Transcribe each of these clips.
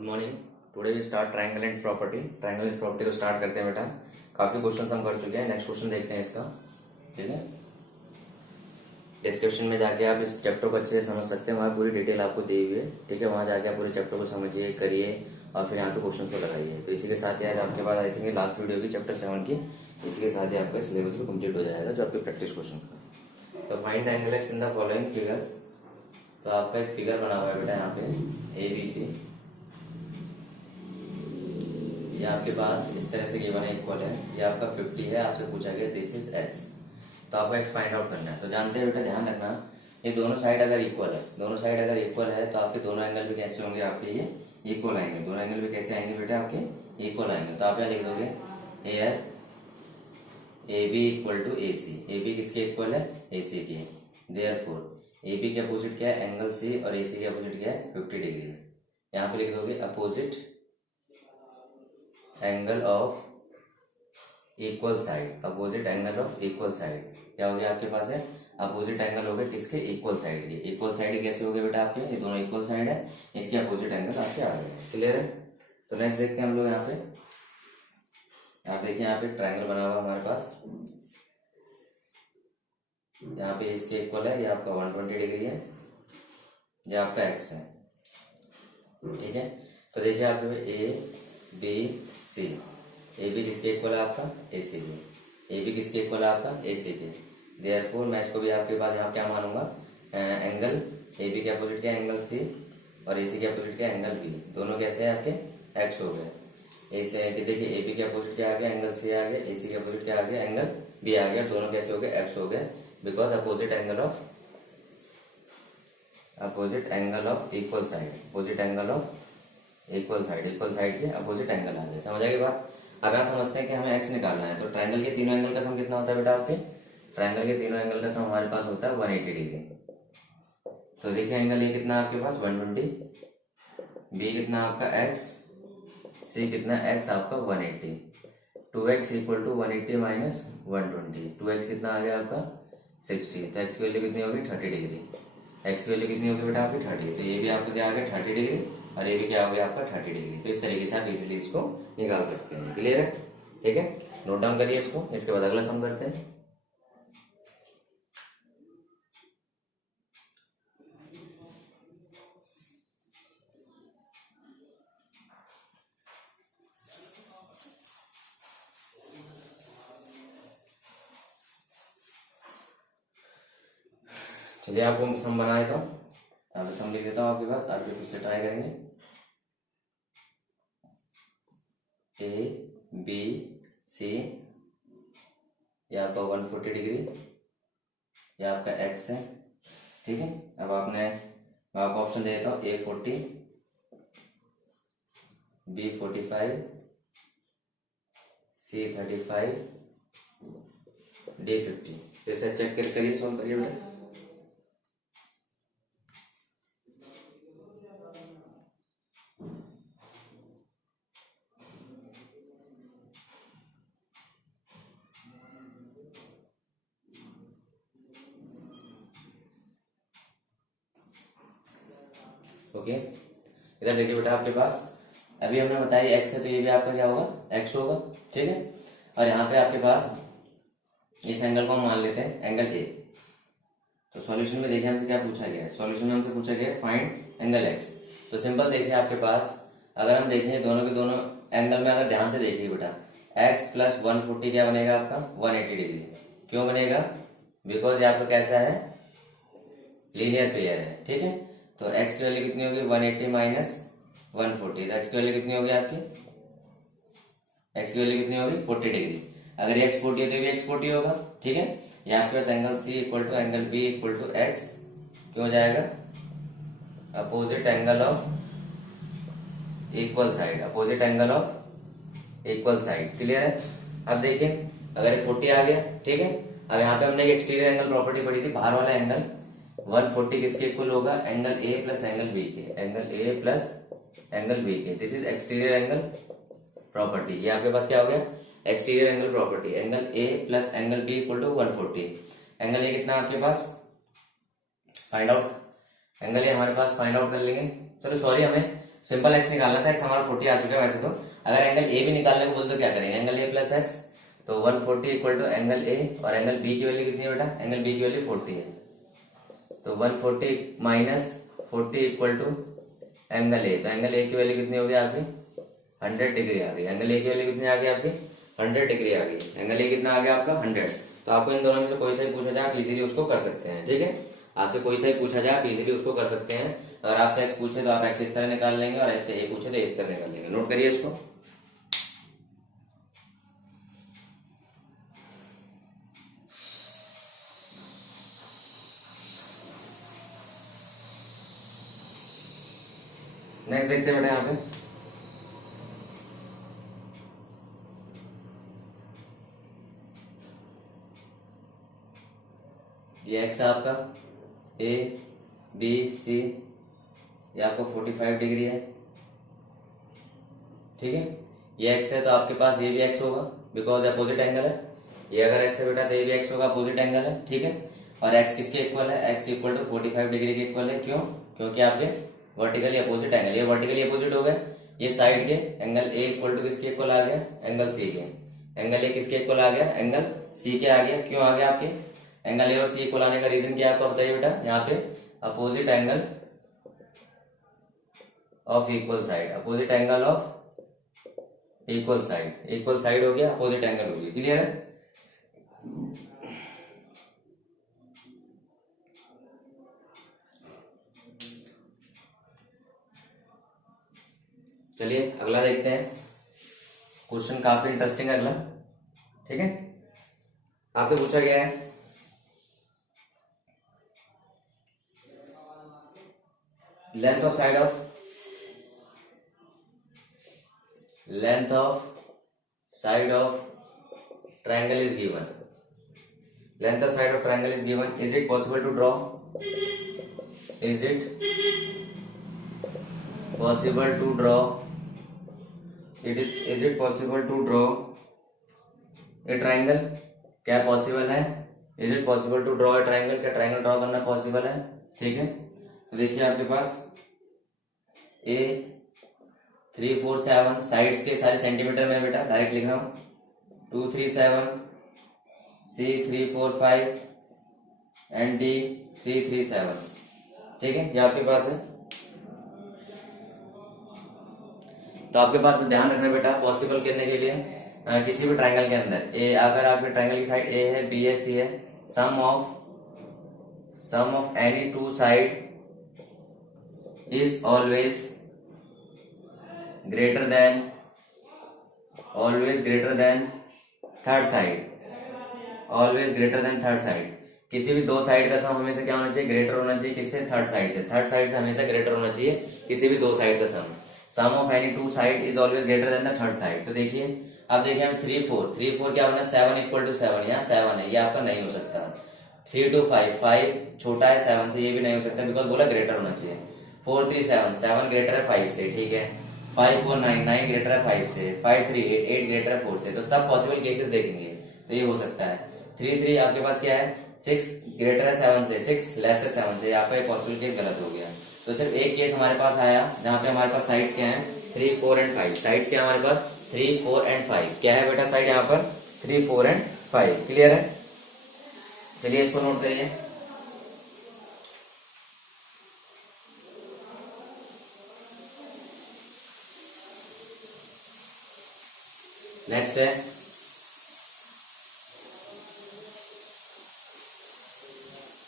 Good morning. Today we start triangle and property. Triangle and property को start करते हैं बेटा। काफी क्वेश्चन हम कर चुके हैं। नेक्स्ट क्वेश्चन देखते हैं इसका। ठीक है, डिस्क्रिप्शन में जाके आप इस चैप्टर को अच्छे से समझ सकते हैं। वहाँ पूरी डिटेल आपको दी हुई है। ठीक है, वहाँ जाके आप पूरे चैप्टर को समझिए, करिए और फिर यहाँ पे क्वेश्चन को लगाइए। तो इसी के साथ यार आपके पास आई थिंक लास्ट वीडियो की चैप्टर 7 की, इसी के साथ ही आपका सिलेबस भी कंप्लीट हो जाएगा जो आपके प्रैक्टिस क्वेश्चन का। तो find angle x in the following figure. तो आपका एक फिगर बना हुआ है बेटा यहाँ पे ABC। ये आपके पास इस तरह से गिवन है, इक्वल है। ये आपका 50 है, आपसे पूछा गया दिस इज x। तो आपको x फाइंड आउट करना है। तो जानते हैं बेटा, ध्यान रखना, ये दोनों साइड अगर इक्वल है, दोनों साइड अगर इक्वल है तो आपके दोनों एंगल भी कैसे होंगे, आपके ये इक्वल आएंगे। दोनों एंगल भी कैसे आएंगे बेटा, आपके इक्वल आएंगे। तो आप यहाँ लिख दोगे एयर AB equal to AC। AB किसके इक्वल है, AC के। देयरफॉर AB के अपोजिट क्या है, एंगल C, और AC के अपोजिट क्या है, 50 डिग्री। यहाँ पे लिख दोगे opposite angle of equal side. Opposite angle of equal side क्या हो गया आपके पास है, अपोजिट एंगल हो गए किसके, इक्वल साइड के। इक्वल साइड कैसे हो गए बेटा आपके, ये दोनों इक्वल साइड है, इसके अपोजिट एंगल आपके आ गए। क्लियर है। तो नेक्स्ट देखते हैं हम लोग यहाँ पे। आप देखिए यहाँ पे ट्रायंगल बना हुआ हमारे पास। यहाँ पे इसके इक्वल है, ये आपका 120 डिग्री है, ये आपका एक्स है। ठीक है, तो देखिए आप ABC। AB किसके इक्वल है आपका, AC के। AB किसके इक्वल है आपका, AC के। देयरफॉर मैं इसको भी आपके पास यहाँ क्या मानूंगा, एंगल AB के अपोजिट क्या, एंगल C, और AC के अपोजिट क्या, एंगल B। दोनों कैसे है आपके, x हो गए। देखिए AB के अपोजिट क्या आ गया, एंगल C आ गया, AC के अपोजिट क्या आ गया, एंगल B आ गया। दोनों कैसे हो गए, x हो गए, because opposite angle of equal side. Opposite angle of equal side के अपोजिट एंगल आ गए। समझ आएगी बात। अब यहाँ समझते हैं कि हमें x निकालना है। तो ट्रायंगल के तीनों एंगल का सम कितना होता है बेटा आपके, ट्रायंगल के तीनों एंगल का सम हमारे पास होता है 180 डिग्री। तो देखिए एंगल ये कितना आपके पास 120, B कितना आपका x, C कितना x आपका 180। 2x equal to 180 minus 120। 2x कितना आ गया आपका 60। तो x की वैल्यू कितनी होगी 30 डिग्री। x की वैल्यू कितनी होगी बेटा आपकी 30। तो ये भी आपका क्या आ गया 30 डिग्री, और ये भी क्या हो गया आपका 30 डिग्री। तो इस तरीके से आप इजीली इसको निकाल सकते हैं। क्लियर है। ठीक है, नोट डाउन करिए इसको, इसके बाद अगला सम करते हैं। चलिए आपको सम बना देता हूँ, यहाँ सम लिख देता हूँ आपके बाद, आप फिर से ट्राई करेंगे। ABC, ये आपका 140 डिग्री, ये आपका x है। ठीक है, अब मैं आपको ऑप्शन दे देता हूँ A40, B45, C35, D50। जैसे चेक करिए, सॉल्व करिए बेटा। ओके, इधर देखिए बेटा आपके पास अभी हमने बताया x है, तो ये भी आपका क्या होगा, x होगा। ठीक है, और यहाँ पे आपके पास इस एंगल को हम मान लेते हैं एंगल A। तो सॉल्यूशन में देखिए हमसे क्या पूछा गया है, सॉल्यूशन में हमसे पूछा गया है फाइंड एंगल x। तो सिंपल देखिए आपके पास, अगर हम देखें दोनों के दोनों एंगल में, अगर ध्यान से देखिए बेटा, x प्लस 140 क्या बनेगा आपका 180 डिग्री। क्यों बनेगा, बिकॉज ये आपका कैसा है, लीनियर पेयर है। ठीक है, तो x की वैल्यू कितनी होगी 180 माइनस 140। तो x की वैल्यू कितनी होगी आपकी, x की वैल्यू कितनी होगी 40 डिग्री। अगर ये x 40 है तो ये भी x 40 होगा। ठीक है, ये आपके पास angle C equal to angle B equal to x क्यों हो जाएगा, opposite angle of equal side. Opposite angle of equal side. Clear है। अब देखिए अगर ये 40 आ गया, ठीक है, अब यहाँ पे हमने एक एक्सटीरियर एंगल प्रॉपर्टी पढ़ी थी, बाहर वाला एंगल 140 किसके इक्वल होगा, angle A plus angle B के। Angle A plus angle B के, this is exterior angle property. ये आपके पास क्या हो गया, exterior angle property. Angle A plus angle B equal to 140। Angle A कितना आपके पास, फाइंड आउट, एंगल A हमारे पास फाइंड आउट कर लेंगे। चलो सॉरी, हमें सिंपल एक्स निकालना था, एक्स हमारा 40 आ चुका है वैसे तो। अगर एंगल ए भी निकालने को बोल तो क्या करेंगे, एंगल ए प्लस एक्स, तो 140 इक्वल टू एंगल ए, और एंगल बी की वैल्यू कितनी है बेटा, एंगल बी की वैल्यू 40 है, तो 140 minus 40 equal to angle A, तो एंगल ए की वैल्यू कितनी होगी आपकी 100 डिग्री आ गई। एंगल ए की वैल्यू कितनी आ गई आपकी 100 डिग्री आ गई। एंगल ए कितना आ गया आपका 100। तो आपको इन दोनों में से कोई सा ही पूछा जाए आप इजीली उसको कर सकते हैं, ठीक है। आपसे कोई सा ही पूछा जाए आप इजीली उसको कर सकते हैं। अगर आपसे एक्स पूछे तो आप एक्स इस तरह निकाल लेंगे, और एक्स ए पूछे तो इस तरह निकाल लेंगे। नोट करिए इसको। नेक्स्ट देखते हैं बेटा यहाँ पे, ये एक्स है आपका ए बी सी, ये आपको 45 डिग्री है, ठीक है। ये एक्स है तो आपके पास ये भी एक्स होगा बिकॉज अपोजिट एंगल है। ये अगर एक्स है बेटा तो ये भी एक्स होगा, अपोजिट एंगल है, ठीक है। और एक्स किसके इक्वल है, एक्स इक्वल टू 45 डिग्री के इक्वल है। क्यों, क्योंकि आपके वर्टिकली अपोजिट एंगल, ये वर्टिकली अपोजिट हो गए। ये साइड के एंगल ए इक्वल टू किसके इक्वल आ गया, एंगल सी के। एंगल ए किसके इक्वल आ गया, एंगल सी के आ गया। क्यों आ गया आपके एंगल ए और सी इक्वल आने का रीजन क्या है आपको बताइए बेटा, यहाँ पे opposite angle of equal side, opposite angle of equal side, equal side हो गया, अपोजिट एंगल हो गया। क्लियर है। चलिए अगला देखते हैं, क्वेश्चन काफी इंटरेस्टिंग है अगला, ठीक है। आपसे पूछा गया है length of side of triangle is given. Length of side of triangle is given. Is it possible to draw? Is it possible to draw? Is it possible to draw a triangle? क्या possible है? Is it possible to draw a triangle? क्या triangle draw करना possible है? ठीक है, तो देखिए आपके पास A 3 4 7 साइड्स के सारे सेंटीमीटर में बेटा डायरेक्ट लिख रहा हूं, 2 3 7, C 3 4 5 एंड D 3 3 7, ठीक है। ये आपके पास है। तो आपके पास में ध्यान रखना बेटा, पॉसिबल करने के लिए किसी भी ट्राइंगल के अंदर ए, अगर आपके ट्राइंगल की साइड ए है, बी है, सी है, sum of any two side is always greater than third side, always greater than third side. किसी भी दो साइड का सम हमेशा क्या होना चाहिए, ग्रेटर होना चाहिए। किससे, थर्ड साइड से। थर्ड साइड से हमेशा ग्रेटर होना चाहिए किसी भी दो साइड का sum of any two side is always greater than the third side. तो देखिए अब देखिए हम 3 4 क्या बना, 7 इक्वल टू 7, यहाँ 7 है, ये आपका नहीं हो सकता। 3 2 5 छोटा है 7 से, ये भी नहीं हो सकता बिकॉज बोला ग्रेटर होना चाहिए। 4 3 7 ग्रेटर है 5 से, ठीक है। 5 4 9 ग्रेटर है 5 से। 5 3 8 ग्रेटर है 4 से। तो सब पॉसिबल केसेस देखेंगे तो ये हो सकता है। 3 3 आपके पास क्या है, 6 ग्रेटर है 7 से, 6 लेस है 7 से, आपका एक पॉसिबल केस गलत हो गया। तो सिर्फ एक केस हमारे पास आया जहां पे हमारे पास साइड्स क्या है, 3 4 एंड 5। साइड्स क्या है हमारे पास, 3 4 एंड 5। क्या है बेटा साइड यहाँ पर, 3 4 एंड 5। क्लियर है। चलिए इसको नोट करिए। नेक्स्ट है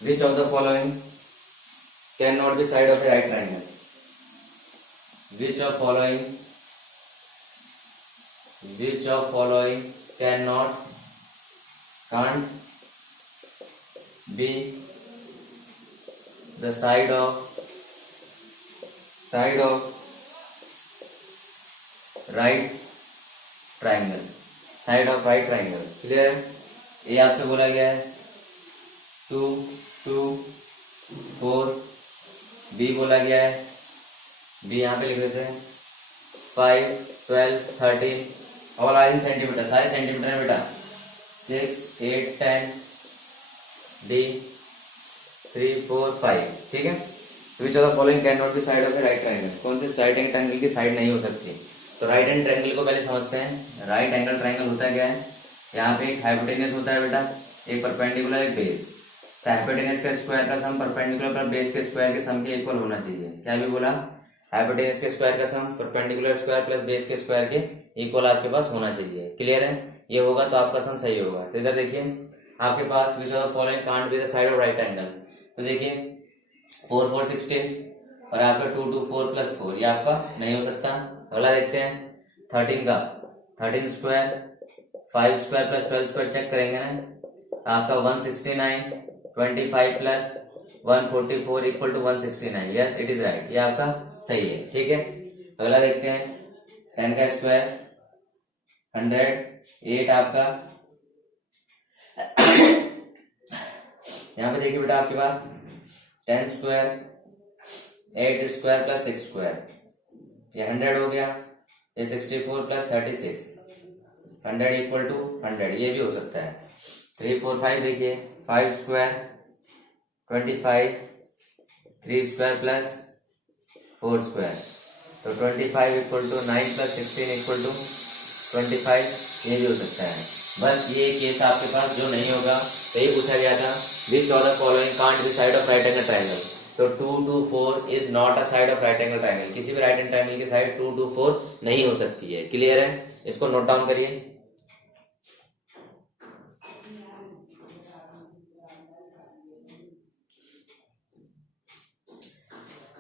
which of the following cannot be side of a right triangle? Which of following can't be the side of right triangle? Side of right triangle. Clear है। ये आपसे बोला गया है 2 2 4, बी बोला गया है, बी यहाँ पे लिख देते हैं 5 12 13, ऑल आर इन सेंटीमीटर, सारे सेंटीमीटर है बेटा। 6 8 10, डी 3 4 5, ठीक है। विच of the following can not be side of A right triangle, कौन सी साइड ट्रायंगल की साइड नहीं हो सकती। तो राइट एंगल ट्रायंगल को पहले समझते हैं। राइट एंगल ट्रायंगल होता क्या है, यहाँ पे एक हाइपोटेनस होता है बेटा, एक परपेंडिकुलर एक बेस। तो हाइपोटेनस के स्क्वायर का सम परपेंडिकुलर पर बेस के स्क्वायर के सम के इक्वल होना चाहिए। क्या भी बोला, हाइपोटेनस के स्क्वायर का सम परपेंडिकुलर स्क्वायर प्लस बेस के स्क्वायर के इक्वल आपके पास होना चाहिए। क्लियर है, ये होगा तो आपका सम सही होगा। तो इधर देखिए आपके पास which of the following can't be the side of right angle. तो देखिए 4 4 16 और आपका 2 2 4 प्लस 4, ये आपका नहीं हो सकता। अगला देखते हैं 13 का, 13 square 5 square plus 12 square check करेंगे ना, आपका 169 25 plus 144 equal to 169। Yes it is right, ये आपका सही है। ठीक है, अगला देखते हैं 10 का स्क्वायर 100 8 आपका यहाँ पे देखिए बेटा आपके पास 10 स्क्वायर 8 स्क्वायर प्लस 6 स्क्वायर, ये 100 हो गया। ये 64 प्लस 36 100 इक्वल टू 100, ये भी हो सकता है। 3 4 5 देखिए 5 स्क्वायर 25 3 स्क्वायर प्लस 4 स्क्वायर, तो 25 equal to 9 plus 16 equal to 25, ये भी हो सकता है। बस ये केस आपके पास जो नहीं होगा, यही पूछा गया था विच of the following can't B side of right angle triangle. तो 2 2 4 is not a side of right angle triangle, किसी भी राइट एंगल ट्रायंगल की साइड 2 2 4 नहीं हो सकती है। क्लियर है, इसको नोट डाउन करिए।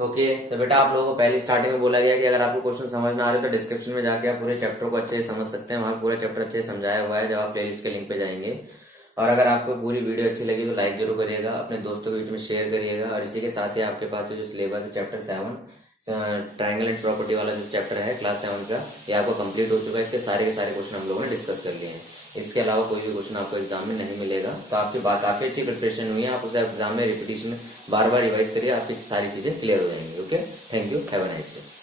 ओके तो बेटा आप लोगों को पहले स्टार्टिंग में बोला गया कि अगर आपको क्वेश्चन समझ ना आ रहे तो डिस्क्रिप्शन में जाके आप पूरे चैप्टर को अच्छे से समझ सकते हैं, वहां पूरा चैप्टर अच्छे से समझाया हुआ है जब आप प्लेलिस्ट के लिंक पे जाएंगे। और अगर आपको पूरी वीडियो अच्छी लगी तो लाइक जरूर करिएगा, अपने दोस्तों के बीच में शेयर करिएगा। और इसी के साथ ही आपके पास जो सिलेबस है चैप्टर 7 ट्रायंगल एंड प्रॉपर्टी वाला जो चैप्टर है क्लास 7 का, ये आपको कंप्लीट हो चुका है। इसके सारे क्वेश्चन हम लोगों ने डिस्कस कर लिए हैं। इसके अलावा कोई भी क्वेश्चन आपको एग्जाम में नहीं मिलेगा। तो आपकी काफी अच्छी प्रिपरेशन हुई है, आप उसे एग्जाम में रिपीटिशन बार बार रिवाइज करिए, आपकी सारी चीजें क्लियर हो जाएंगी। Okay, thank you, have a nice day.